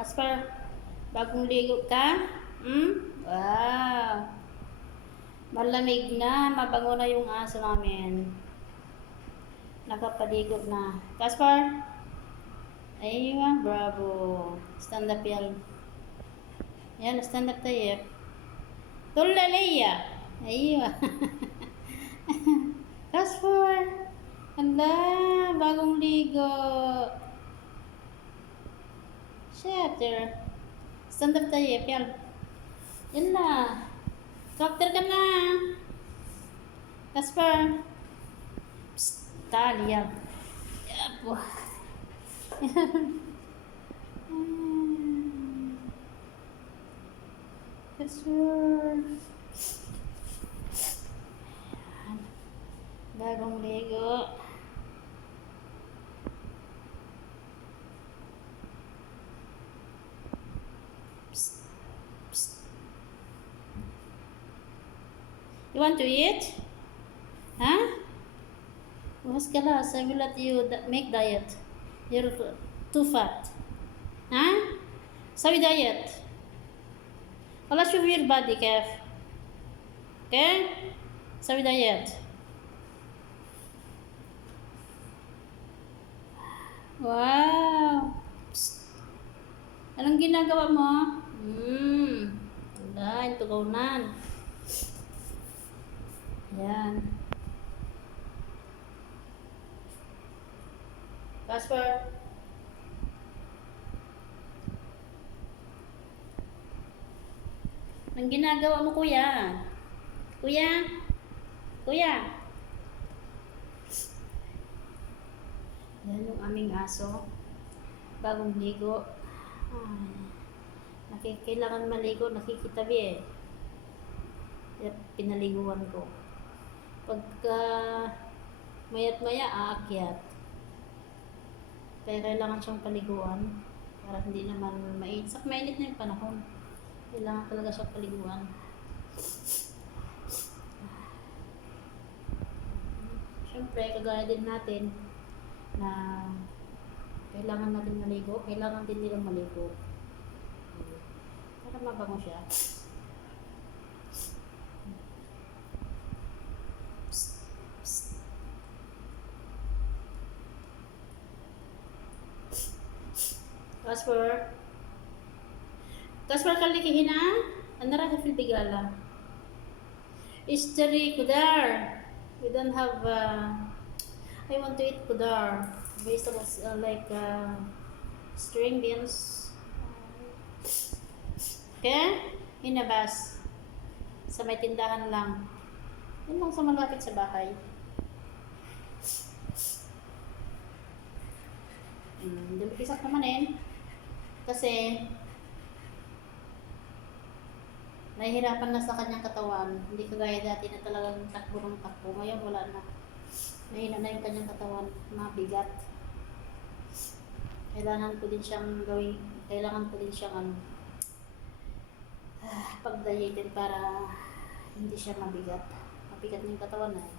Kasper, bagong ligo ka? Hmm? Wow! Malamig na, mabango na yung aso namin. Nakapaligo na. Kasper? Ayun, bravo. Stand up yan. Yan, stand up tayo. Tulaleya. Ayun. Kasper! Hala, bagong ligo. Shatter. Stand up tayo, Pial. Yan na. Doctor ka na. Kasper. Psst, Talia. Yapo. Kasper. Bagong ligo. You want to eat? Huh? Mas kalas, I will let you make diet. You're too fat. Huh? Sabi diet. Wala show your body, Kev. Okay? Sabi diet. Wow! Psst. Anong ginagawa mo? Hmm. Wala, yung tugaw-nan. Yan. Casper. Anong ginagawa mo, kuya? Kuya? Kuya? Yan yung aming aso. Bagong ligo. Ay, naki- kailangan maligo, nakikitabi eh. Pinaliguan ko. Pagka mayat maya, aakyat. Kaya kailangan siyang paliguan para hindi naman mainit. Sak mainit na yung panahon. Kailangan talaga siyang paliguan. Siyempre, kagaya din natin na kailangan natin maligo, kailangan din nilang maligo. Para mabango siya. Kasper. Kasper kalikihin na. Ano ra sa bigala? History kudar. We don't have uh, I want to eat kudar. Vegetables uh, like uh, string beans. Okay? Hinabas. Sa may tindahan lang. Yun lang sa malapit sa bahay. Hmm, dumipisak naman eh. Kasi nahihirapan na sa kanyang katawan. Hindi kagaya dati na talagang takbo ng takbo. Ngayon wala na. Mahina na yung kanyang katawan. Mabigat. Kailangan ko din siyang gawing, kailangan ko din siyang ano, ah, pag-diatin para hindi siya mabigat. Mabigat na yung katawan na eh.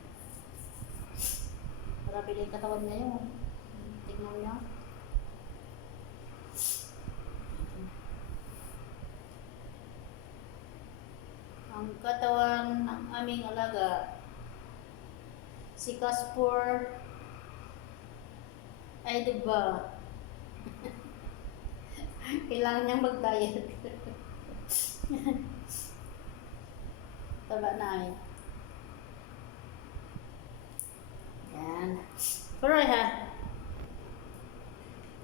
Marami na yung katawan ngayon. Tignan niyo. Ang katawan ng aming alaga, si Kaspor, ay diba, kailangan niyang mag-diet. Taba na eh. Yan. Pero ha?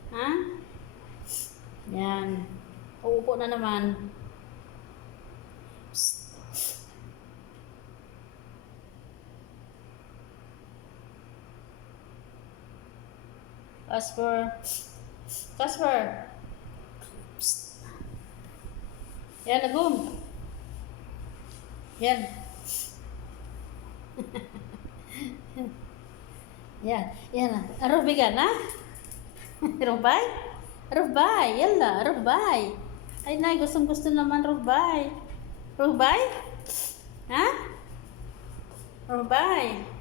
Ha? Yan. Uupo na naman. Casper. Casper. Yan, nagum. Yan. yan, yan. Aruh bigan, ha? Rubay? Rubay, yalla, rubay. Ay, nay, gustong gusto naman rubay. Rubay? Ha? Rubay.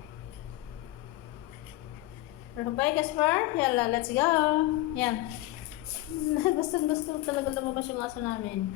Rubay, Gaspar? Yalla, let's go. Yan. gustong gusto talaga lumabas yung aso namin.